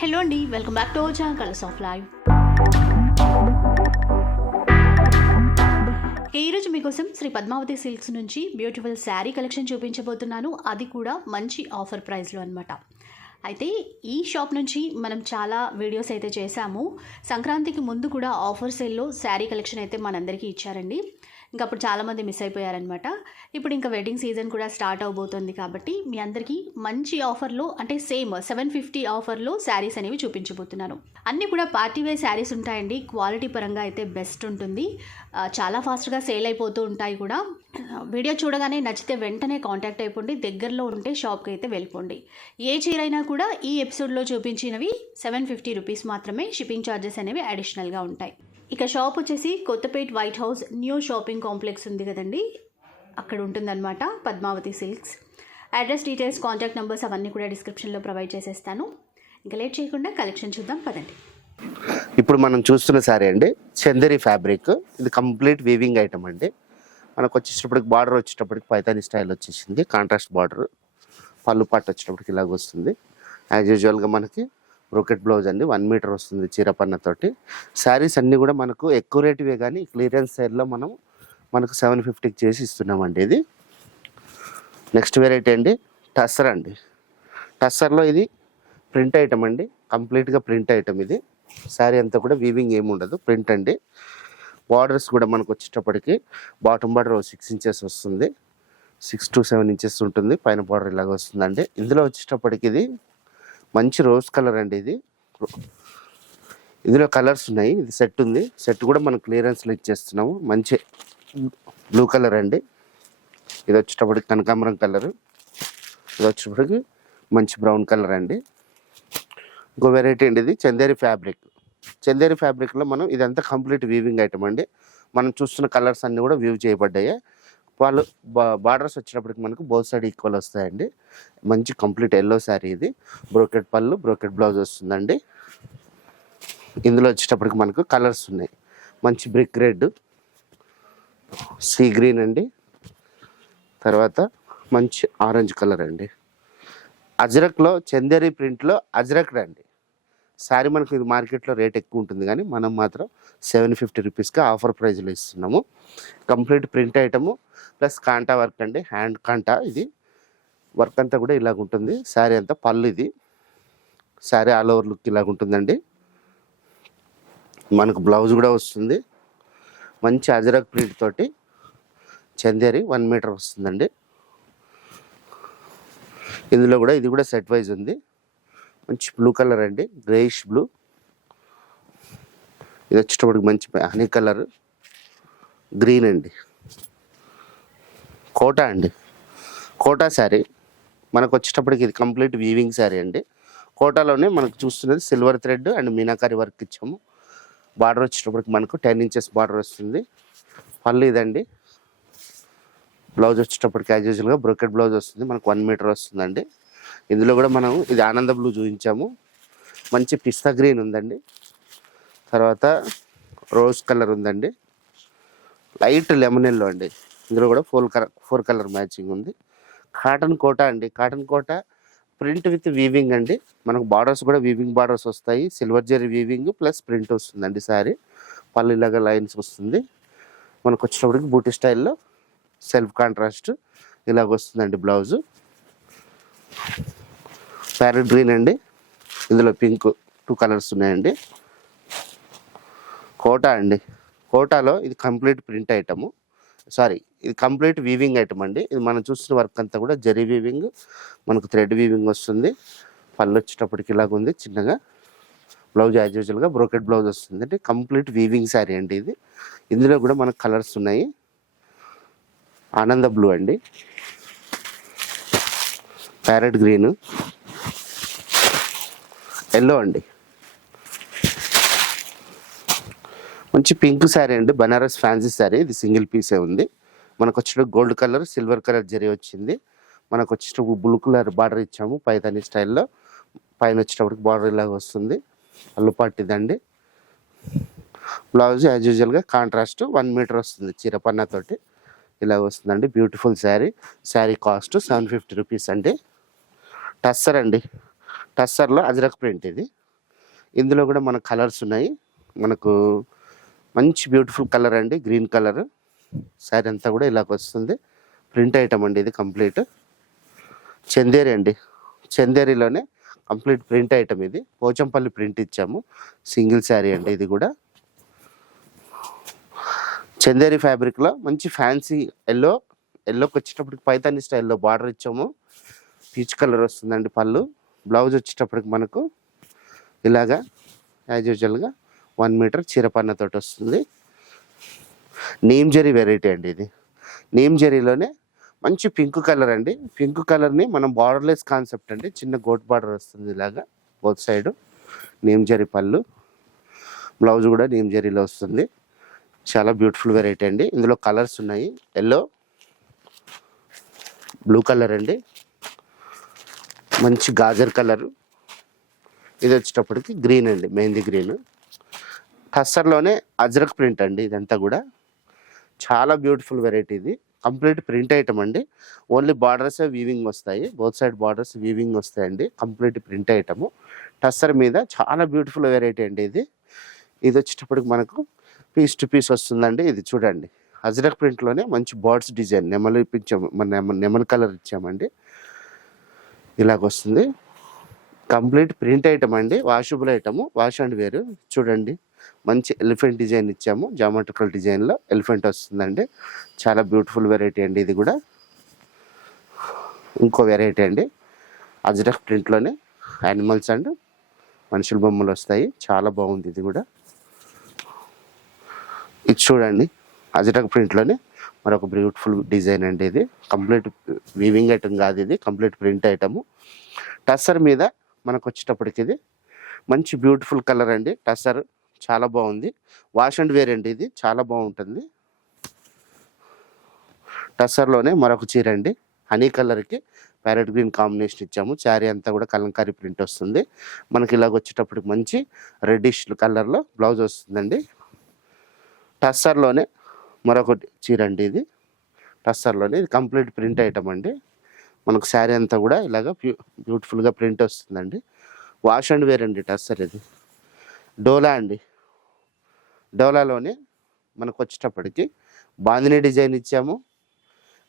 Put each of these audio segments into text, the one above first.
Hello అండి welcome back to our channel colours of live. ఈరోజు మీకోసం శ్రీ పద్మావతి సిల్క్స్ నుంచి బ్యూటిఫుల్ శారీ కలెక్షన్ చూపించబోతున్నాను. అది కూడా మంచి ఆఫర్ ప్రైస్లో అనమాట అయితే ఈ షాప్ నుంచి మనం చాలా వీడియోస్ అయితే చేశాము. సంక్రాంతికి ముందు కూడా ఆఫర్ సేల్లో శారీ కలెక్షన్ అయితే మనందరికీ ఇచ్చారండి. ఇంకా అప్పుడు చాలామంది మిస్ అయిపోయారనమాట ఇప్పుడు ఇంకా వెడ్డింగ్ సీజన్ కూడా స్టార్ట్ అవబోతుంది కాబట్టి మీ అందరికీ మంచి ఆఫర్లో అంటే సేమ్ సెవెన్ ఫిఫ్టీ ఆఫర్లో శారీస్ అనేవి చూపించబోతున్నాను అన్నీ కూడా పార్టీ వేర్ శారీస్ ఉంటాయండి. క్వాలిటీ పరంగా అయితే బెస్ట్ ఉంటుంది. చాలా ఫాస్ట్గా సేల్ అయిపోతూ ఉంటాయి కూడా. వీడియో చూడగానే నచ్చితే వెంటనే కాంటాక్ట్ అయిపోండి. దగ్గరలో ఉంటే షాప్కి అయితే వెళ్ళిపోండి. ఏ చీర అయినా కూడా ఈ ఎపిసోడ్లో చూపించినవి సెవెన్ ఫిఫ్టీ రూపీస్ మాత్రమే షిప్పింగ్ ఛార్జెస్ అనేవి అడిషనల్గా ఉంటాయి. ఇక షాప్ వచ్చేసి Kothapet white house new shopping complex ఉంది కదండి. అక్కడ ఉంటుందన్నమాట Padmavathi silks. Address details contact numbers అవన్నీ కూడా డిస్క్రిప్షన్లో ప్రొవైడ్ చేసేస్తాను. ఇంకా లేట్ చేయకుండా కలెక్షన్ చూద్దాం పదండి. ఇప్పుడు మనం చూస్తున్న సారీ అండి చందరి ఫ్యాబ్రిక్. ఇది కంప్లీట్ వీవింగ్ ఐటమ్ అండి. మనకు వచ్చేటప్పటికి బార్డర్ వచ్చేటప్పటికి పైతాని స్టైల్ వచ్చేసింది కాంట్రాస్ట్ బార్డర్. పళ్ళు పట్టు వచ్చేటప్పటికి ఇలాగ వస్తుంది. యాజ్ యూజువల్గా మనకి బ్రోకెట్ బ్లౌజ్ అండి. వన్ మీటర్ వస్తుంది చీరపన్నతోటి శారీస్ అన్నీ కూడా మనకు ఎక్కువ రేటువే కానీ క్లియరెన్స్ సైడ్లో మనం మనకు సెవెన్ ఫిఫ్టీకి చేసి ఇస్తున్నామండి ఇది. నెక్స్ట్ వెరైటీ అండి. టస్సర్ అండి. టస్సర్లో ఇది ప్రింట్ ఐటమ్ అండి. కంప్లీట్గా ప్రింట్ ఐటమ్ ఇది. శారీ అంతా కూడా వీవింగ్ ఏమి ఉండదు. ప్రింట్ అండి. బార్డర్స్ కూడా మనకు వచ్చేటప్పటికి బాటమ్ బార్డర్ సిక్స్ ఇంచెస్ వస్తుంది. సిక్స్ టు సెవెన్ ఇంచెస్ ఉంటుంది. పైన బార్డర్ ఇలాగ వస్తుందండి. ఇందులో వచ్చేటప్పటికి ఇది మంచి రోజ్ కలర్ అండి ఇది. ఇందులో కలర్స్ ఉన్నాయి. ఇది సెట్ ఉంది. సెట్ కూడా మనం క్లియరెన్స్లో ఇచ్చేస్తున్నాము. మంచి బ్లూ కలర్ అండి. ఇది వచ్చేటప్పటికి కనకాంబరం కలర్ ఇది వచ్చేటప్పటికి మంచి బ్రౌన్ కలర్ అండి. ఇంకో వెరైటీ అండి ఇది. చందేరి ఫ్యాబ్రిక్ చందేరి ఫ్యాబ్రిక్లో మనం ఇదంతా కంప్లీట్ వీవింగ్ ఐటమ్ అండి. మనం చూస్తున్న కలర్స్ అన్నీ కూడా వీవ్ చేయబడ్డాయి. వాళ్ళు బార్డర్స్ వచ్చినప్పటికి మనకు బోత్ సైడ్ ఈక్వల్ వస్తాయండి. మంచి కంప్లీట్ ఎల్లో శారీ ఇది. బ్రోకెట్ పళ్ళు బ్రోకెట్ బ్లౌజ్ వస్తుందండి. ఇందులో వచ్చేటప్పటికి మనకు కలర్స్ ఉన్నాయి. మంచి బ్రిక్ రెడ్ సీ గ్రీన్ అండి. తర్వాత మంచి ఆరెంజ్ కలర్ అండి. అజ్రక్లో చందేరి ప్రింట్లో అజ్రక్ అండి శారీ మనకు ఇది మార్కెట్లో రేట్ ఎక్కువ ఉంటుంది కానీ మనం మాత్రం సెవెన్ ఫిఫ్టీ రూపీస్కి ఆఫర్ ప్రైజ్లో ఇస్తున్నాము. Complete print item plus kantha work అండి. హ్యాండ్ కాంటా ఇది. వర్క్ అంతా కూడా ఇలాగ ఉంటుంది. శారీ అంతా పళ్ళు ఇది. శారీ ఆల్ ఓవర్ లుక్ ఇలాగ ఉంటుందండి. మనకు బ్లౌజ్ కూడా వస్తుంది. మంచి అజరక్ ప్రింట్ తోటి చందేరి వన్ మీటర్ వస్తుందండి. ఇందులో కూడా ఇది కూడా సెట్ వైజ్ ఉంది. మంచి బ్లూ కలర్ అండి. గ్రేయిష్ బ్లూ ఇది వచ్చేటప్పటికి మంచి హనీ కలర్ గ్రీన్ అండి. కోటా అండి. కోటా శారీ మనకు వచ్చేటప్పటికి ఇది కంప్లీట్ వీవింగ్ శారీ అండి. కోటాలోనే మనకు చూస్తున్నది silver thread and meenakari work ఇచ్చాము. బార్డర్ వచ్చేటప్పటికి మనకు టెన్ ఇంచెస్ బార్డర్ వస్తుంది. పళ్ళు ఇదండి. బ్లౌజ్ వచ్చేటప్పటికి యాజ్ యూజువల్గా బ్రోకెట్ బ్లౌజ్ వస్తుంది. మనకు వన్ మీటర్ వస్తుందండి. ఇందులో కూడా మనం ఇది ఆనంద బ్లూ చూపించాము. మంచి పిస్తా గ్రీన్ ఉందండి. తర్వాత రోజ్ కలర్ ఉందండి. లైట్ లెమన్ ఎల్లో అండి. ఇందులో కూడా four colour four colour matching ఉంది. కాటన్ కోట అండి. Cotton Kota print with weaving అండి. మనకు బార్డర్స్ కూడా వీవింగ్ బార్డర్స్ వస్తాయి. Silver zari weaving plus print వస్తుందండి సారీ పళ్ళు ఇలాగా లైన్స్ వస్తుంది. మనకు వచ్చినప్పటికి బూటీ స్టైల్లో సెల్ఫ్ కాంట్రాస్ట్ ఇలాగ వస్తుందండి బ్లౌజు. ప్యారెట్ గ్రీన్ అండి. ఇందులో పింక్ టూ కలర్స్ ఉన్నాయండి. కోటా అండి. కోటాలో ఇది కంప్లీట్ ప్రింట్ ఐటము. సారీ ఇది కంప్లీట్ వీవింగ్ ఐటమ్ అండి. ఇది మనం చూస్తున్న వర్క్ అంతా కూడా జరీ వీవింగ్ మనకు థ్రెడ్ వీవింగ్ వస్తుంది. పళ్ళు వచ్చేటప్పటికి ఇలాగ ఉంది చిన్నగా. బ్లౌజ్ యాజ్ యూజువల్గా బ్రోకెట్ బ్లౌజ్ వస్తుంది అంటే కంప్లీట్ వీవింగ్ శారీ అండి ఇది. ఇందులో కూడా మనకు కలర్స్ ఉన్నాయి. ఆనంద బ్లూ అండి. Parrot green. ఎల్లో అండి. మంచి పింక్ శారీ అండి. Banaras fancy saree. ఇది సింగిల్ పీసే ఉంది. మనకు వచ్చిన gold colour silver colour zari వచ్చింది. మనకు వచ్చిన బ్లూ కలర్ బార్డర్ ఇచ్చాము పైతాని స్టైల్లో. పైన వచ్చేటప్పటికి బార్డర్ ఇలాగ వస్తుంది. అల్లుపాటు ఇదండి బ్లౌజ్ యాజ్ యూజువల్గా కాంట్రాస్ట్ వన్ మీటర్ వస్తుంది చీరపన్నతోటి ఇలా వస్తుందండి. Beautiful saree. Saree cost seven fifty rupees అండి. టస్సర్ అండి. టస్సర్లో అజరక్ ప్రింట్ ఇది. ఇందులో కూడా మన కలర్స్ ఉన్నాయి. మనకు మంచి బ్యూటిఫుల్ కలర్ అండి. Green colour. శారీ అంతా కూడా ఇలాగ వస్తుంది. ప్రింట్ ఐటమ్ అండి ఇది కంప్లీట్. చందేరి అండి. చందేరిలోనే కంప్లీట్ ప్రింట్ ఐటమ్ ఇది. పోచంపల్లి ప్రింట్ ఇచ్చాము. సింగిల్ శారీ అండి ఇది కూడా. చందేరి ఫ్యాబ్రిక్లో మంచి ఫ్యాన్సీ ఎల్లో ఎల్లోకి వచ్చేటప్పటికి పైతాని స్టైల్లో బార్డర్ ఇచ్చాము. పీచ్ కలర్ వస్తుందండి పళ్ళు. బ్లౌజ్ వచ్చేటప్పటికి మనకు ఇలాగా యాజ్ యూజువల్గా వన్ మీటర్ చీరపన్నతోటి వస్తుంది. నీమ్ జరీ వెరైటీ అండి ఇది. నీమ్ జరీలోనే మంచి పింక్ కలర్ అండి. పింక్ కలర్ని మనం బార్డర్లెస్ కాన్సెప్ట్ అండి. చిన్న గోట్ బార్డర్ వస్తుంది ఇలాగా బోత్ సైడ్ నీమ్ జరీ పళ్ళు. బ్లౌజ్ కూడా నీమ్ జరీలో వస్తుంది. చాలా బ్యూటిఫుల్ వెరైటీ అండి. ఇందులో కలర్స్ ఉన్నాయి. ఎల్లో బ్లూ కలర్ అండి. మంచి గాజర్ కలర్. ఇది వచ్చేటప్పటికి గ్రీన్ అండి మెహందీ గ్రీన్. టస్సర్లోనే అజ్రక్ ప్రింట్ అండి ఇదంతా కూడా. చాలా బ్యూటిఫుల్ వెరైటీ ఇది. కంప్లీట్ ప్రింట్ ఐటమ్ అండి. ఓన్లీ బార్డర్స్ వీవింగ్ వస్తాయి. బోత్ సైడ్ బార్డర్స్ వీవింగ్ వస్తాయండి. Complete print item. టస్సర్ మీద చాలా బ్యూటిఫుల్ వెరైటీ అండి ఇది. ఇది వచ్చేటప్పటికి మనకు పీస్ టు పీస్ వస్తుందండి. ఇది చూడండి. అజ్రక్ ప్రింట్లోనే మంచి బర్డ్స్ డిజైన్. నెమలు ఇప్పించాము మన నెమ నెమల్ కలర్ ఇచ్చామండి. ఇలాగ వస్తుంది కంప్లీట్ ప్రింట్ ఐటమ్ అండి. Washable item. Wash and wear. చూడండి. మంచి ఎలిఫెంట్ డిజైన్ ఇచ్చాము. జామెట్రికల్ డిజైన్లో ఎలిఫెంట్ వస్తుందండి. చాలా బ్యూటిఫుల్ వెరైటీ అండి ఇది కూడా. ఇంకో వెరైటీ అండి. అజ్రక్ ప్రింట్లోనే యానిమల్స్ అండ్ మనుషుల బొమ్మలు వస్తాయి. చాలా బాగుంది ఇది కూడా. ఇది చూడండి. అజటక్ ప్రింట్లోనే మరొక బ్యూటిఫుల్ డిజైన్ అండి ఇది. కంప్లీట్ వీవింగ్ ఐటమ్ కాదు ఇది. కంప్లీట్ ప్రింట్ ఐటము టస్సర్ మీద మనకు వచ్చేటప్పటికి ఇది. మంచి బ్యూటిఫుల్ కలర్ అండి. టస్సర్ చాలా బాగుంది. వాష్ అండ్ వేర్ అండి ఇది. చాలా బాగుంటుంది. టస్సర్లోనే మరొక చీర అండి. హనీ కలర్కి ప్యారెట్ గ్రీన్ కాంబినేషన్ ఇచ్చాము. శారీ అంతా కూడా కలంకారీ ప్రింట్ వస్తుంది. మనకి ఇలాగ వచ్చేటప్పటికి మంచి రెడ్డిష్ కలర్లో బ్లౌజ్ వస్తుందండి. టస్సర్లోనే మరొకటి చీర అండి ఇది. టస్సర్లోనే ఇది కంప్లీట్ ప్రింట్ ఐటమ్ అండి. మనకు శారీ అంతా కూడా ఇలాగ బ్యూటిఫుల్గా ప్రింట్ వస్తుందండి. వాష్ అండ్ వేర్ అండి టస్సర్ ఇది. డోలా అండి. డోలాలోనే మనకు వచ్చేటప్పటికి బాందిని డిజైన్ ఇచ్చాము.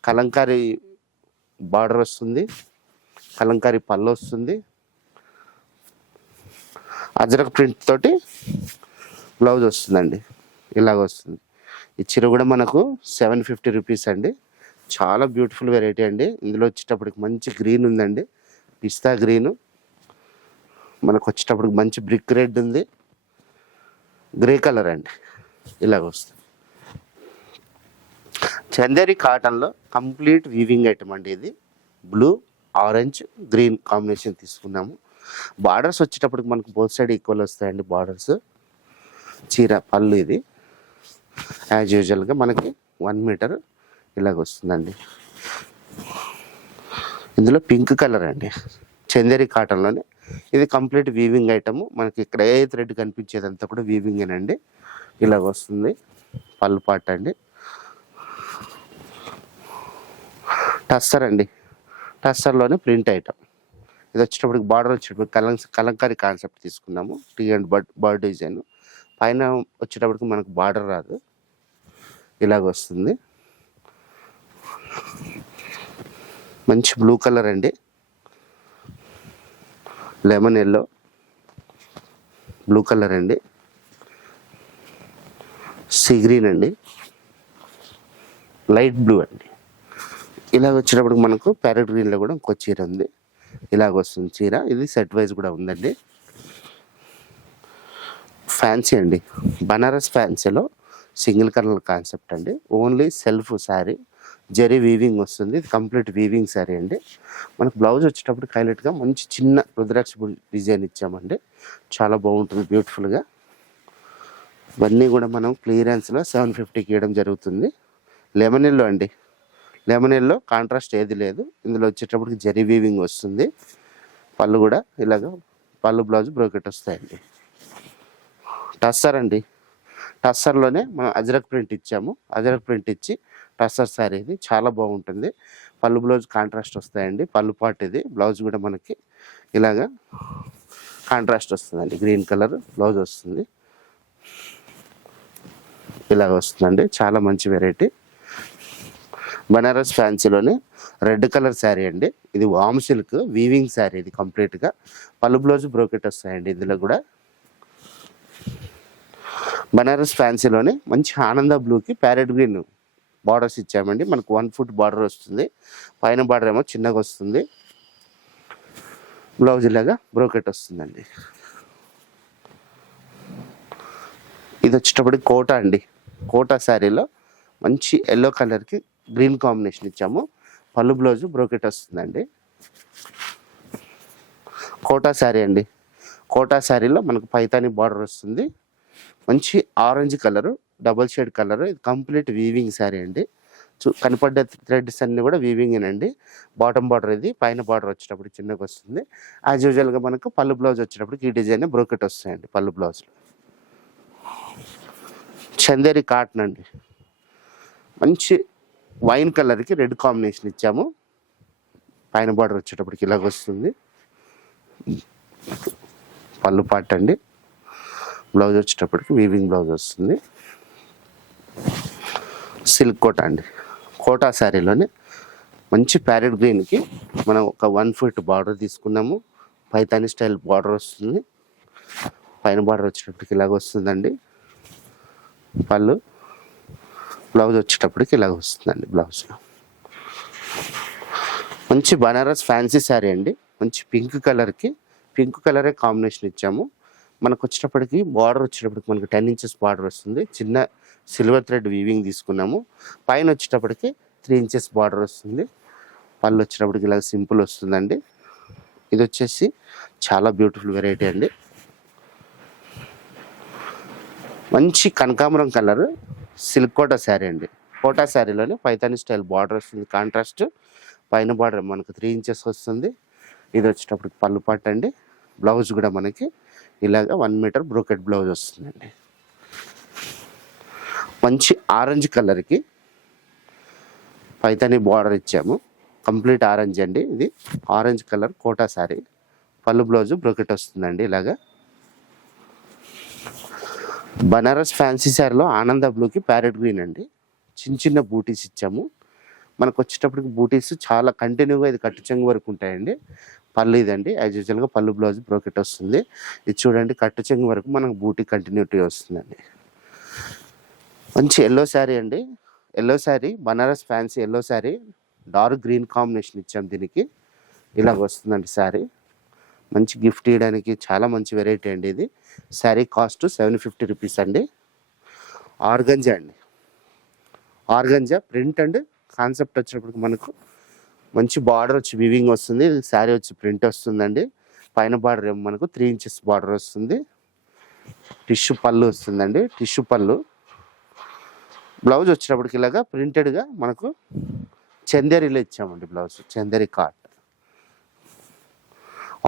కలంకారీ బార్డర్ వస్తుంది. కలంకారీ పళ్ళు వస్తుంది. అజరక్ ప్రింట్ తోటి బ్లౌజ్ వస్తుందండి. ఇలాగ వస్తుంది. ఈ చీర కూడా మనకు సెవెన్ ఫిఫ్టీ రూపీస్ అండి. చాలా బ్యూటిఫుల్ వెరైటీ అండి. ఇందులో వచ్చేటప్పటికి మంచి గ్రీన్ ఉందండి. పిస్తా గ్రీన్. మనకు వచ్చేటప్పటికి మంచి బ్రిక్ రెడ్ ఉంది. గ్రే కలర్ అండి. ఇలాగ వస్తుంది. చందేరి కాటన్లో కంప్లీట్ వీవింగ్ ఐటమ్ అండి ఇది. బ్లూ ఆరెంజ్ గ్రీన్ కాంబినేషన్ తీసుకున్నాము. బార్డర్స్ వచ్చేటప్పటికి మనకు బోత్ సైడ్ ఈక్వల్ వస్తాయండి బార్డర్స్. చీర పళ్ళు ఇది. యాజ్ యూజువల్గా మనకి వన్ మీటర్ ఇలాగ వస్తుందండి. ఇందులో పింక్ కలర్ అండి. చందేరి కాటన్లోనే. ఇది కంప్లీట్ వీవింగ్ ఐటమ్ మనకి ఇక్కడ ఏ థ్రెడ్ కనిపించేదంతా కూడా వీవింగేనండి ఇలాగ వస్తుంది. పళ్ళు పాట అండి. టస్సర్ అండి. టస్సర్లోనే ప్రింట్ ఐటమ్ ఇది వచ్చేటప్పటికి బార్డర్ వచ్చేటప్పటికి కలం కలంకారీ కాన్సెప్ట్ తీసుకున్నాము. Tree and bird bird design పైన వచ్చేటప్పటికి మనకు బార్డర్ రాదు. ఇలాగ వస్తుంది మంచి బ్లూ కలర్ అండి. లెమన్ ఎల్లో బ్లూ కలర్ అండి. సీ గ్రీన్ అండి. లైట్ బ్లూ అండి. ఇలాగ వచ్చినప్పుడు మనకు ప్యారెట్ గ్రీన్లో కూడా ఇంకో చీర ఉంది. ఇలాగ వస్తుంది చీర. ఇది సెట్ వైజ్ కూడా ఉందండి. ఫ్యాన్సీ అండి. బనారస్ ఫ్యాన్సీలో సింగిల్ కలర్ కాన్సెప్ట్ అండి. Only self saree. Zari weaving వస్తుంది. కంప్లీట్ వీవింగ్ శారీ అండి. మనకు బ్లౌజ్ వచ్చేటప్పుడు హైలైట్గా మంచి చిన్న రుద్రాక్ష డిజైన్ ఇచ్చామండి. చాలా బాగుంటుంది బ్యూటిఫుల్గా. ఇవన్నీ కూడా మనం క్లియరెన్స్లో సెవెన్ ఫిఫ్టీకి ఇవ్వడం జరుగుతుంది. లెమన్ ఎల్లో అండి. లెమన్ ఎల్లో కాంట్రాస్ట్ ఏది లేదు. ఇందులో వచ్చేటప్పటికి జరీ వీవింగ్ వస్తుంది. పళ్ళు కూడా ఇలాగ పళ్ళు బ్లౌజ్ బ్రోకెట్ వస్తాయండి. టస్సర్ అండి. టస్సర్లోనే మనం అజరక్ ప్రింట్ ఇచ్చాము. అజరక్ ప్రింట్ ఇచ్చి టస్సర్ శారీ ఇది చాలా బాగుంటుంది. పళ్ళు బ్లౌజ్ కాంట్రాస్ట్ వస్తాయండి. పళ్ళు పాటు ఇది. బ్లౌజ్ కూడా మనకి ఇలాగా కాంట్రాస్ట్ వస్తుందండి. గ్రీన్ కలర్ బ్లౌజ్ వస్తుంది. ఇలాగ వస్తుందండి. చాలా మంచి వెరైటీ. బనారస్ ఫ్యాన్సీలోని రెడ్ కలర్ శారీ అండి. ఇది వామ్ సిల్క్ వీవింగ్ శారీ ఇది కంప్లీట్గా. పళ్ళు బ్లౌజ్ బ్రోకెట్ వస్తాయండి ఇందులో కూడా. బనారస్ ఫ్యాన్సీలోనే మంచి ఆనంద బ్లూకి ప్యారెట్ గ్రీన్ బార్డర్స్ ఇచ్చామండి. మనకు వన్ ఫుట్ బార్డర్ వస్తుంది. పైన బార్డర్ ఏమో చిన్నగా వస్తుంది. బ్లౌజ్ ఇలాగా బ్రోకెట్ వస్తుందండి. ఇది వచ్చేటప్పటికి కోటా అండి. కోటా శారీలో మంచి ఎల్లో కలర్కి గ్రీన్ కాంబినేషన్ ఇచ్చాము. పళ్ళు బ్లౌజ్ బ్రోకెట్ వస్తుందండి. కోటా శారీ అండి. కోటా శారీలో మనకు పైతాని బార్డర్ వస్తుంది. మంచి orange colour double shade colour ఇది కంప్లీట్ వీవింగ్ శారీ అండి. చూ కనపడ్డ థ్రెడ్స్ అన్ని కూడా వీవింగ్ అండి బాటమ్ బార్డర్ ఇది పైన బార్డర్ వచ్చేటప్పుడు చిన్నగా వస్తుంది. యాజ్ యూజువల్గా మనకు పళ్ళు బ్లౌజ్ వచ్చేటప్పటికి ఈ డిజైన్ బ్రోకెట్ వస్తాయండి పళ్ళు బ్లౌజ్లో. చందేరి కాటన్ అండి. మంచి వైన్ కలర్కి రెడ్ కాంబినేషన్ ఇచ్చాము. పైన బార్డర్ వచ్చేటప్పటికి ఇలాగ వస్తుంది. పళ్ళు పాట అండి. బ్లౌజ్ వచ్చేటప్పటికి వీవింగ్ బ్లౌజ్ వస్తుంది. సిల్క్ కోట అండి. కోటా శారీలోనే మంచి ప్యారెట్ గ్రీన్కి మనం ఒక వన్ ఫీట్ బార్డర్ తీసుకున్నాము. పైతాని స్టైల్ బార్డర్ వస్తుంది. పైన బార్డర్ వచ్చేటప్పటికి ఇలాగ వస్తుందండి. పళ్ళు బ్లౌజ్ వచ్చేటప్పటికి ఇలాగ వస్తుందండి బ్లౌజ్లో మంచి బనారస్ ఫ్యాన్సీ శారీ అండి. మంచి పింక్ కలర్కి పింక్ కలరే కాంబినేషన్ ఇచ్చాము. మనకు వచ్చేటప్పటికి బార్డర్ వచ్చేటప్పటికి మనకి టెన్ ఇంచెస్ బార్డర్ వస్తుంది. చిన్న సిల్వర్ థ్రెడ్ వీవింగ్ తీసుకున్నాము. పైన వచ్చేటప్పటికి త్రీ ఇంచెస్ బార్డర్ వస్తుంది. పళ్ళు వచ్చేటప్పటికి ఇలా సింపుల్ వస్తుందండి. ఇది వచ్చేసి చాలా బ్యూటిఫుల్ వెరైటీ అండి. మంచి కనకాంబరం కలర్ సిల్క్ కోటా శారీ అండి. కోటా శారీలోనే పైతాని స్టైల్ బార్డర్ వస్తుంది. కాంట్రాస్ట్ పైన బార్డర్ మనకు త్రీ ఇంచెస్ వస్తుంది. ఇది వచ్చేటప్పటికి పళ్ళు పాట అండి. బ్లౌజ్ కూడా మనకి ఇలాగ వన్ మీటర్ బ్రోకెట్ బ్లౌజ్ వస్తుందండి. మంచి ఆరెంజ్ కలర్కి పైతాని బార్డర్ ఇచ్చాము. కంప్లీట్ ఆరెంజ్ అండి ఇది. ఆరెంజ్ కలర్ కోటా శారీ పళ్ళు బ్లౌజ్ బ్రోకెట్ వస్తుందండి ఇలాగా. బనారస్ ఫ్యాన్సీ శారీలో ఆనంద బ్లూకి ప్యారెట్ గ్రీన్ అండి. చిన్న చిన్న బూటీస్ ఇచ్చాము. మనకు వచ్చేటప్పటికి బూటీస్ చాలా కంటిన్యూగా ఇది కట్టు చెంగు వరకు ఉంటాయండి. పళ్ళు ఇదండి యాజ్ యూజువల్గా పళ్ళు బ్లౌజ్ బ్రోకెట్ వస్తుంది. ఇది చూడండి కట్టు చెంగు వరకు మనకు బూటీ కంటిన్యూటీ వస్తుందండి. మంచి ఎల్లో శారీ అండి. Yellow saree Banaras fancy yellow saree dark green combination ఇచ్చాం దీనికి. ఇలాగ వస్తుందండి శారీ మంచి గిఫ్ట్ ఇవ్వడానికి చాలా మంచి వెరైటీ అండి ఇది. Saree cost seven fifty rupees అండి. ఆర్గంజా అండి. ఆర్గంజా ప్రింట్ అండ్ కాన్సెప్ట్ వచ్చినప్పటికి మనకు మంచి బార్డర్ వచ్చి వివింగ్ వస్తుంది. శారీ వచ్చి ప్రింట్ వస్తుందండి. పైన బార్డర్ ఏమో మనకు త్రీ ఇంచెస్ బార్డర్ వస్తుంది. టిష్యూ పళ్ళు వస్తుందండి. టిష్యూ పళ్ళు. బ్లౌజ్ వచ్చినప్పటికి ఇలాగా ప్రింటెడ్గా మనకు చందేరిలో ఇచ్చామండి బ్లౌజ్. చందేరి కాట్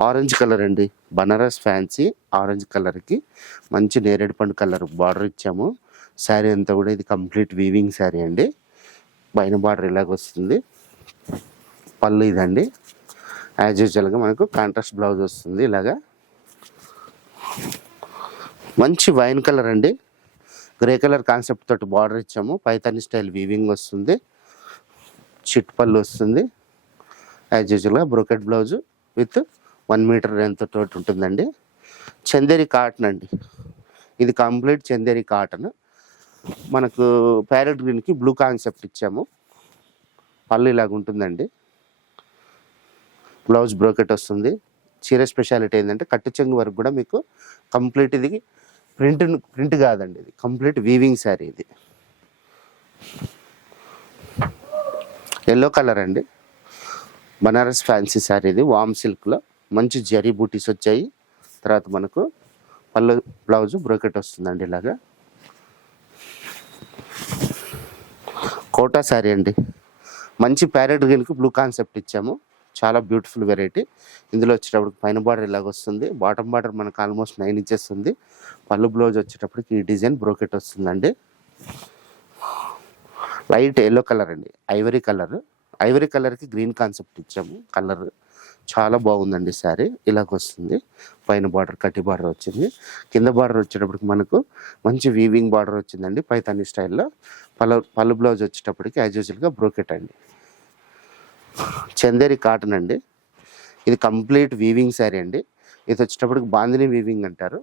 ఆరెంజ్ కలర్ అండి. బనారస్ ఫ్యాన్సీ ఆరెంజ్ కలర్కి మంచి నేరేడు పండు కలర్ బార్డర్ ఇచ్చాము. శారీ అంతా కూడా ఇది కంప్లీట్ వీవింగ్ శారీ అండి. పైన బార్డర్ ఇలాగ వస్తుంది. పళ్ళు ఇదండి. యాజ్ యూజువల్గా మనకు కాంట్రాస్ట్ బ్లౌజ్ వస్తుంది ఇలాగా. మంచి వైన్ కలర్ అండి. గ్రే కలర్ కాన్సెప్ట్ తోటి బార్డర్ ఇచ్చాము. పైతాని స్టైల్ వీవింగ్ వస్తుంది. చిట్ పళ్ళు వస్తుంది. యాజ్ యూజువల్గా brocade blouse with one metre length తోటి ఉంటుందండి. చందేరి కాటన్ అండి. ఇది కంప్లీట్ చందేరి కాటన్ మనకు ప్యారెట్ గ్రీన్కి బ్లూ కాన్సెప్ట్ ఇచ్చాము. పళ్ళు ఇలాగ ఉంటుందండి. బ్లౌజ్ బ్రోకెట్ వస్తుంది. చీర స్పెషాలిటీ ఏంటంటే కట్టు చెంగు వరకు కూడా మీకు కంప్లీట్ ఇది ప్రింట్ ప్రింట్ కాదండి ఇది. కంప్లీట్ వీవింగ్ శారీ ఇది. ఎల్లో కలర్ అండి. బనారస్ ఫ్యాన్సీ శారీ ఇది. వామ్ సిల్క్లో మంచి జరీ బూటీస్ వచ్చాయి. తర్వాత మనకు పళ్ళు బ్లౌజ్ బ్రోకెట్ వస్తుందండి ఇలాగా. కోటా శారీ అండి. మంచి ప్యారెట్ గ్రీన్కి బ్లూ కాన్సెప్ట్ ఇచ్చాము. చాలా బ్యూటిఫుల్ వెరైటీ ఇందులో వచ్చేటప్పటికి పైన బార్డర్ ఇలాగ వస్తుంది. బాటమ్ బార్డర్ మనకు ఆల్మోస్ట్ నైన్ ఇంచెస్ ఉంది. పళ్ళు బ్లౌజ్ వచ్చేటప్పటికి ఈ డిజైన్ బ్రోకెట్ వస్తుందండి. లైట్ ఎల్లో కలర్ అండి. ఐవరీ కలర్ ఐవరీ కలర్కి గ్రీన్ కాన్సెప్ట్ ఇచ్చాము. కలర్ చాలా బాగుందండి శారీ. ఇలాగ వస్తుంది పైన బార్డర్ కట్టి బార్డర్ వచ్చింది. కింద బార్డర్ వచ్చేటప్పటికి మనకు మంచి వీవింగ్ బార్డర్ వచ్చిందండి పైతాని స్టైల్లో. పలు పలు బ్లౌజ్ వచ్చేటప్పటికి యాజ్ యూజువల్గా బ్రోకెట్ అండి. చందేరి కాటన్ అండి. ఇది కంప్లీట్ వీవింగ్ శారీ అండి. ఇది వచ్చేటప్పటికి బాందిని వీవింగ్ అంటారు.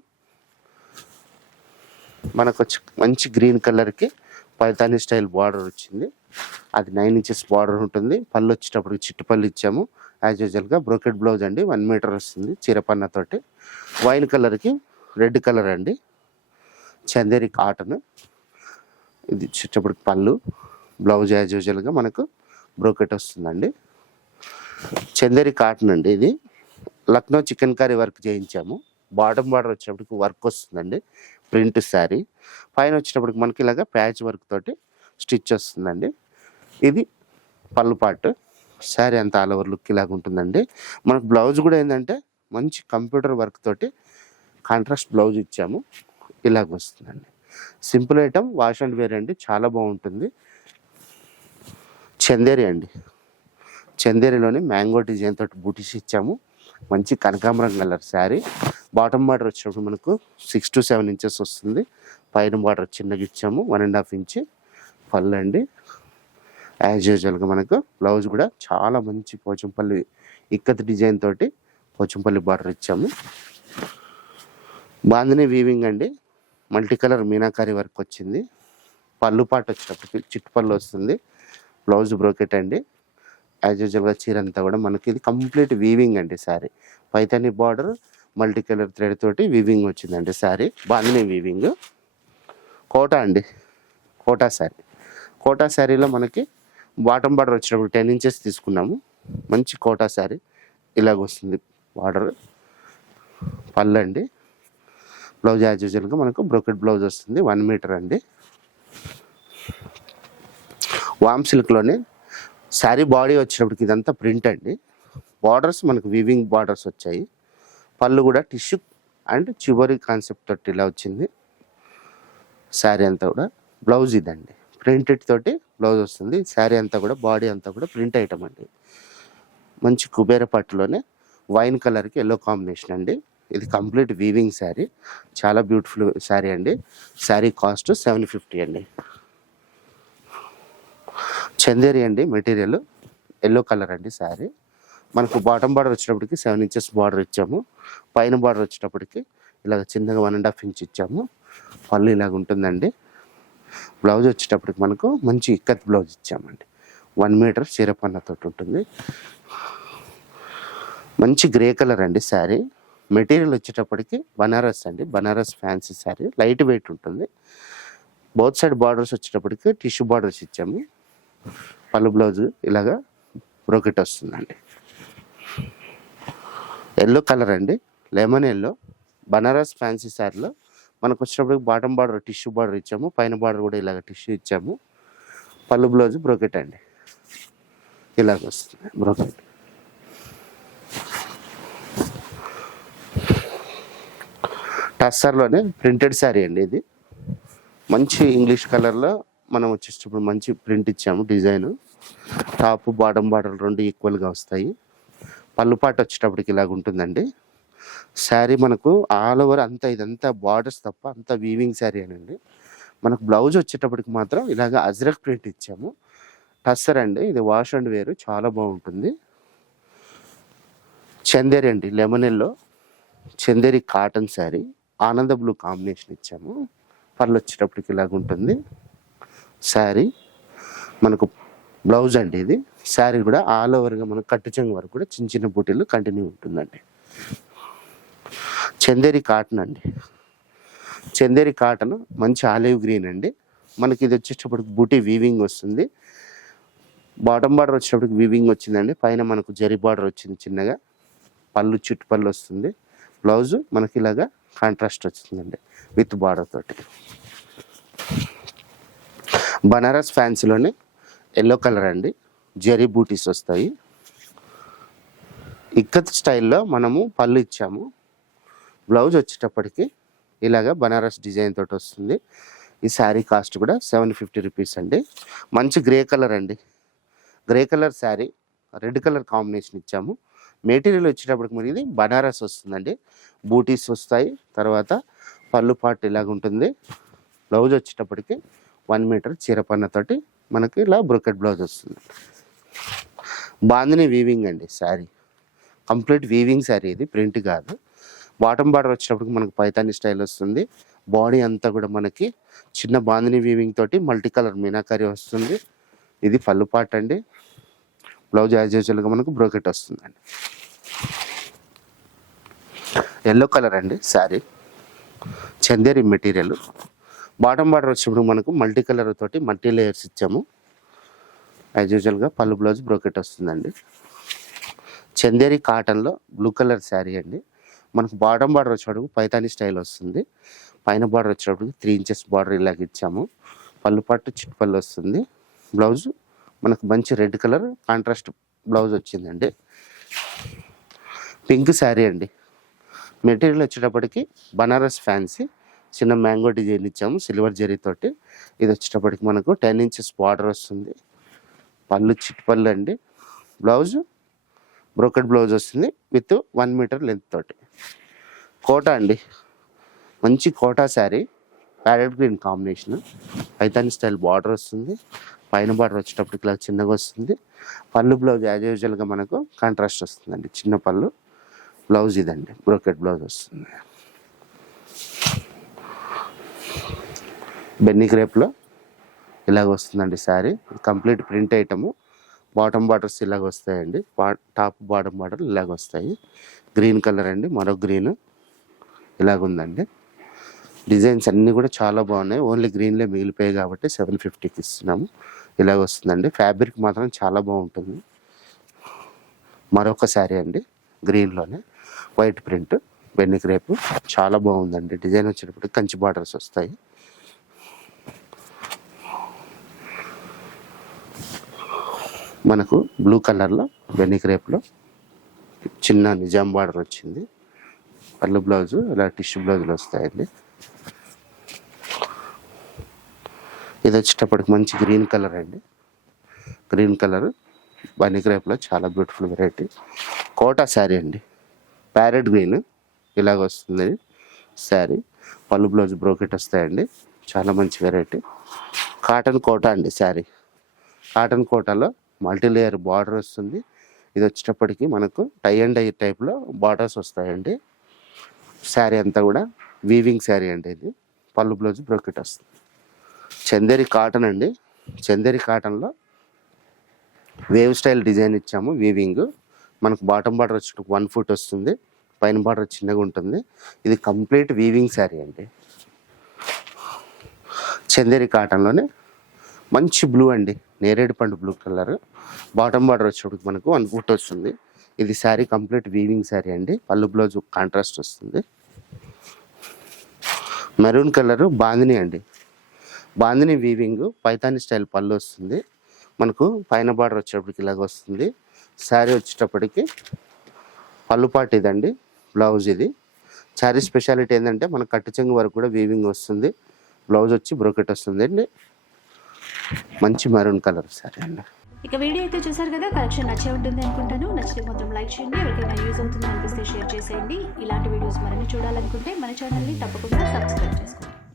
మనకు వచ్చి మంచి గ్రీన్ కలర్కి పైతాని స్టైల్ బార్డర్ వచ్చింది. అది నైన్ ఇంచెస్ బార్డర్ ఉంటుంది. పళ్ళు వచ్చేటప్పటికి చిట్టు పళ్ళు ఇచ్చాము. యాజ్ యూజువల్గా బ్రోకెట్ బ్లౌజ్ అండి. వన్ మీటర్ వస్తుంది చీరపన్నతోటి వైన్ కలర్కి రెడ్ కలర్ అండి. చందేరి కాటన్ ఇది వచ్చేటప్పటికి పళ్ళు. బ్లౌజ్ యాజ్ యూజువల్గా మనకు బ్రోకెట్ వస్తుందండి. చందేరి కాటన్ అండి ఇది. లక్నో చికెన్ కర్రీ వర్క్ చేయించాము. బాటమ్ బార్డర్ వచ్చేటప్పటికి వర్క్ వస్తుందండి. ప్రింట్ శారీ పైన వచ్చేటప్పటికి మనకి ఇలాగ ప్యాచ్ వర్క్ తోటి స్టిచ్ వస్తుందండి ఇది పళ్ళు పార్ట్. శారీ అంత ఆల్ ఓవర్ లుక్ ఇలాగ ఉంటుందండి. మనకు బ్లౌజ్ కూడా ఏంటంటే మంచి కంప్యూటర్ వర్క్ తోటి కాంట్రాస్ట్ బ్లౌజ్ ఇచ్చాము. ఇలాగ వస్తుందండి. Simple item wash and wear అండి. చాలా బాగుంటుంది. చందేరి అండి. చందేరిలోని మ్యాంగో డిజైన్ తోటి బూటీస్ ఇచ్చాము. మంచి కనకాంబరం కలర్ శారీ. బాటమ్ బార్డర్ వచ్చినప్పుడు మనకు సిక్స్ టు సెవెన్ ఇంచెస్ వస్తుంది. పైన బార్డర్ చిన్నగా ఇచ్చాము. One and half inch. పళ్ళు అండి. యాజ్ యూజువల్గా మనకు బ్లౌజ్ కూడా చాలా మంచి పోచంపల్లి ఇక్కత్ డిజైన్ తోటి పోచంపల్లి బార్డర్ ఇచ్చాము. బాందిని వీవింగ్ అండి. మల్టీ కలర్ మీనాకారి వర్క్ వచ్చింది. పళ్ళు పాట వచ్చినప్పటికి చిట్టు పళ్ళు వస్తుంది. బ్లౌజ్ బ్రోకెట్ అండి. యాజ్ యూజువల్గా చీర అంతా కూడా మనకి ఇది కంప్లీట్ వీవింగ్ అండి saree Paithani border multi colour thread తోటి వీవింగ్ వచ్చిందండి శారీ బాందిని వీవింగ్ కోటా అండి. కోటా శారీ కోటా శారీలో మనకి బాటమ్ బార్డర్ వచ్చినప్పుడు టెన్ ఇంచెస్ తీసుకున్నాము. మంచి కోటా శారీ. ఇలాగ వస్తుంది బార్డర్. పళ్ళు అండి బ్లౌజ్ యాజ్ యూజువల్గా మనకు బ్రోకెట్ బ్లౌజ్ వస్తుంది. వన్ మీటర్ అండి. వామ్ సిల్క్లోనే శారీ బాడీ వచ్చినప్పటికి ఇదంతా ప్రింట్ అండి. బార్డర్స్ మనకు వివింగ్ బార్డర్స్ వచ్చాయి. పళ్ళు కూడా టిష్యూ అండ్ చివరి కాన్సెప్ట్ తోటి ఇలా వచ్చింది. శారీ అంతా కూడా బ్లౌజ్ ఇదండి. ప్రింటెడ్ తోటి బ్లౌజ్ వస్తుంది. శారీ అంతా కూడా బాడీ అంతా కూడా ప్రింట్ ఐటమ్ అండి. మంచి కుబేర పట్టులోనే వైన్ కలర్కి ఎల్లో కాంబినేషన్ అండి. ఇది కంప్లీట్ వీవింగ్ శారీ. చాలా బ్యూటిఫుల్ శారీ అండి. శారీ కాస్ట్ సెవెన్ ఫిఫ్టీ అండి. చందేరి అండి మెటీరియల్. ఎల్లో కలర్ అండి శారీ. మనకు బాటమ్ బార్డర్ వచ్చేటప్పటికి సెవెన్ ఇంచెస్ బార్డర్ ఇచ్చాము. పైన బార్డర్ వచ్చేటప్పటికి ఇలాగ చిన్నగా వన్ అండ్ హాఫ్ ఇంచ్ ఇచ్చాము. పళ్ళు ఇలాగ ఉంటుందండి. బ్లౌజ్ వచ్చేటప్పటికి మనకు మంచి ఇక్కత్ బ్లౌజ్ ఇచ్చామండి. వన్ మీటర్ చీరపన్నతో ఉంటుంది. మంచి గ్రే కలర్ అండి శారీ. మెటీరియల్ వచ్చేటప్పటికి బనారస్ అండి. Banaras fancy saree. Light weight ఉంటుంది. బౌత్ సైడ్ బార్డర్స్ వచ్చేటప్పటికి టిష్యూ బార్డర్స్ ఇచ్చాము. పళ్ళు బ్లౌజ్ ఇలాగా బ్రోకెట్ వస్తుందండి. ఎల్లో కలర్ అండి. లెమన్ ఎల్లో బనారస్ ఫ్యాన్సీ శారీలో మనకు వచ్చినప్పుడు బాటమ్ బార్డర్ టిష్యూ బార్డర్ ఇచ్చాము. పైన బార్డర్ కూడా ఇలాగ టిష్యూ ఇచ్చాము. పళ్ళు బ్లౌజ్ బ్రోకెట్ అండి. ఇలాగ వస్తుంది బ్రోకెట్. టస్సర్లోనే ప్రింటెడ్ శారీ అండి ఇది. మంచి ఇంగ్లీష్ కలర్లో మనం వచ్చేటప్పుడు మంచి ప్రింట్ ఇచ్చాము డిజైన్. టాప్ బాటమ్ బార్డర్ రెండు ఈక్వల్గా వస్తాయి. పళ్ళు పాట వచ్చేటప్పటికి ఇలాగ ఉంటుందండి శారీ మనకు ఆల్ ఓవర్ అంతా ఇదంతా బార్డర్స్ తప్ప అంతా వీవింగ్ శారీ అనండి. మనకు బ్లౌజ్ వచ్చేటప్పటికి మాత్రం ఇలాగ అజ్రక్ ప్రింట్ ఇచ్చాము. టస్సర్ అండి ఇది వాష్ అండ్ వేరు చాలా బాగుంటుంది. చందేరి అండి lemon yellow Chanderi cotton saree ఆనంద బ్లూ కాంబినేషన్ ఇచ్చాము. పళ్ళు వచ్చేటప్పటికి ఇలాగ ఉంటుంది. శారీ మనకు బ్లౌజ్ అండి ఇది. శారీ కూడా ఆల్ ఓవర్గా మనకు కట్టుచంగ్ వరకు కూడా చిన్న చిన్న బూటీలు కంటిన్యూ ఉంటుందండి. చందేరి కాటన్ అండి. చందేరి కాటన్ మంచి ఆలివ్ గ్రీన్ అండి. మనకి ఇది వచ్చేటప్పటికి బూటీ వీవింగ్ వస్తుంది. బాటమ్ బార్డర్ వచ్చేటప్పటికి వీవింగ్ వచ్చిందండి. పైన మనకు జరి బార్డర్ వచ్చింది చిన్నగా. పళ్ళు చుట్టు పళ్ళు వస్తుంది. బ్లౌజ్ మనకి ఇలాగా కాంట్రాస్ట్ వచ్చిందండి విత్ బార్డర్ తోటి. బనారస్ ఫ్యాన్స్లోనే ఎల్లో కలర్ అండి. జరీ బూటీస్ వస్తాయి. ఇక్కత్ స్టైల్లో మనము పళ్ళు ఇచ్చాము. బ్లౌజ్ వచ్చేటప్పటికి ఇలాగ బనారస్ డిజైన్ తోటి వస్తుంది. ఈ శారీ కాస్ట్ కూడా సెవెన్ ఫిఫ్టీ రూపీస్ అండి. మంచి గ్రే కలర్ అండి. Grey colour saree red colour combination ఇచ్చాము. మెటీరియల్ వచ్చేటప్పటికి మరి ఇది బనారస్ వస్తుందండి. బూటీస్ వస్తాయి తర్వాత పళ్ళు పాటు ఇలాగ ఉంటుంది. బ్లౌజ్ వచ్చేటప్పటికి వన్ మీటర్ చీరపన్నతోటి మనకి ఇలా బ్రొకెట్ బ్లౌజ్ వస్తుంది. బాందిని వీవింగ్ అండి శారీ. కంప్లీట్ వీవింగ్ శారీ ఇది ప్రింట్ కాదు. బాటమ్ బార్డర్ వచ్చినప్పుడు మనకు పైతాని స్టైల్ వస్తుంది. బాడీ అంతా కూడా మనకి చిన్న బాందిని వీవింగ్ తోటి మల్టీ కలర్ మీనాకరీ వస్తుంది. ఇది పళ్ళు పార్ట్ అండి. బ్లౌజ్ యాజ్ యూజువల్గా మనకు బ్రోకెట్ వస్తుందండి. ఎల్లో కలర్ అండి saree Chanderi material bottom border వచ్చినప్పుడు మనకు మల్టీ కలర్ తోటి మల్టీ లేయర్స్ ఇచ్చాము. యాజ్ యూజువల్గా పళ్ళు బ్లౌజ్ బ్రోకెట్ వస్తుందండి. చందేరి కాటన్లో బ్లూ కలర్ శారీ అండి. మనకు బాటమ్ బార్డర్ వచ్చేటప్పుడు పైతాని స్టైల్ వస్తుంది. పైన బార్డర్ వచ్చేటప్పుడు త్రీ ఇంచెస్ బార్డర్ ఇలాగ ఇచ్చాము. పళ్ళు పట్టు చిట్టు పళ్ళు వస్తుంది. బ్లౌజ్ మనకు మంచి రెడ్ కలర్ కాంట్రాస్ట్ బ్లౌజ్ వచ్చిందండి. పింక్ శారీ అండి. మెటీరియల్ వచ్చేటప్పటికి బనారస్ ఫ్యాన్సీ చిన్న మ్యాంగో డిజైన్ ఇచ్చాము సిల్వర్ జరీతోటి ఇది వచ్చేటప్పటికి మనకు టెన్ ఇంచెస్ బార్డర్ వస్తుంది. పళ్ళు చిట్టు పళ్ళు అండి. బ్లౌజ్ బ్రోకెట్ బ్లౌజ్ వస్తుంది విత్ వన్ మీటర్ లెంత్ తోటి. కోటా అండి. మంచి Kota sari. Parrot green combination Paithani style border వస్తుంది. పైన బార్డర్ వచ్చేటప్పటికి ఇలా చిన్నగా వస్తుంది. పళ్ళు బ్లౌజ్ యాజ్ యూజువల్గా మనకు కాంట్రాస్ట్ వస్తుందండి. చిన్న పళ్ళు. బ్లౌజ్ ఇదండి. బ్రోకెట్ బ్లౌజ్ వస్తుంది. బెన్నీ క్రేప్లో ఇలాగ వస్తుందండి sari. Complete print item bottom borders ఇలాగ వస్తాయండి. టాప్ బాటమ్ బార్డర్ ఇలాగ వస్తాయి. గ్రీన్ కలర్ అండి. మరో గ్రీన్ ఇలాగ ఉందండి. డిజైన్స్ అన్నీ కూడా చాలా బాగున్నాయి. ఓన్లీ గ్రీన్లే మిగిలిపోయాయి కాబట్టి సెవెన్ ఫిఫ్టీకి ఇస్తున్నాము. ఇలాగ వస్తుందండి. ఫ్యాబ్రిక్ మాత్రం చాలా బాగుంటుంది. మరొక శారీ అండి. గ్రీన్లోనే. White print. వెన్నిక్రేపు చాలా బాగుందండి. డిజైన్ వచ్చేటప్పుడు కంచి బార్డర్స్ వస్తాయి. మనకు బ్లూ కలర్లో బెన్ని క్రేప్లో చిన్న నిజాం బార్డర్ వచ్చింది. పళ్ళు బ్లౌజు ఇలా టిష్యూ బ్లౌజులు వస్తాయండి. ఇది వచ్చేటప్పటికి మంచి గ్రీన్ కలర్ అండి. గ్రీన్ కలర్ బన్నీ క్రేప్లో చాలా బ్యూటిఫుల్ వెరైటీ. కోటా శారీ అండి. ప్యారెట్ గ్రీన్ ఇలాగ వస్తుంది శారీ. పళ్ళు బ్లౌజ్ బ్రోకెట్ వస్తాయండి. చాలా మంచి వెరైటీ. కాటన్ కోటా అండి శారీ. కాటన్ కోటాలో మల్టీలేయర్ బార్డర్ వస్తుంది. ఇది వచ్చేటప్పటికి మనకు టై అండ్ డై టైప్లో బార్డర్స్ వస్తాయండి. శారీ అంతా కూడా వీవింగ్ శారీ అండి ఇది. పళ్ళు బ్లౌజ్ బ్రోకెట్ వస్తుంది. చందేరి కాటన్ అండి. చందేరి కాటన్లో వేవ్ స్టైల్ డిజైన్ ఇచ్చాము వీవింగ్. మనకు బాటమ్ బార్డర్ వచ్చి వన్ ఫుట్ వస్తుంది. పైన బార్డర్ చిన్నగా ఉంటుంది. ఇది కంప్లీట్ వీవింగ్ శారీ అండి. చందేరి కాటన్లోనే మంచి బ్లూ అండి. నేరేడు పండు బ్లూ కలర్. బాటమ్ బార్డర్ వచ్చేటప్పుడు మనకు వన్ ఫుట్ వస్తుంది. ఇది శారీ కంప్లీట్ వీవింగ్ శారీ అండి. పళ్ళు బ్లౌజ్ కాంట్రాస్ట్ వస్తుంది. మెరూన్ కలర్ బాందిని అండి. బాందిని వీవింగ్ పైతాని స్టైల్ పళ్ళు వస్తుంది. మనకు పైన బార్డర్ వచ్చేటప్పటికి ఇలాగ వస్తుంది. శారీ వచ్చేటప్పటికి పళ్ళు పాటు ఇదండి బ్లౌజ్ ఇది. శారీ స్పెషాలిటీ ఏంటంటే మన కట్టుచెంగు వరకు కూడా వీవింగ్ వస్తుంది. బ్లౌజ్ వచ్చి బ్రోకెట్ వస్తుంది అండి మంచి మరూన్ కలర్ సారీ అండి ఇక వీడియో అయితే చూసారు కదా కలెక్షన్ నచ్చే ఉంటుంది అనుకుంటాను. నచ్చితే మొత్తం లైక్ చేయండి ఎవరికైనా యూజ్ అవుతుంది అనిపిస్తే షేర్ చేసేయండి. ఇలాంటి వీడియోస్ మరిన్ని చూడాలనుకుంటే మన ఛానల్ని తప్పకుండా సబ్స్క్రైబ్ చేసుకోండి.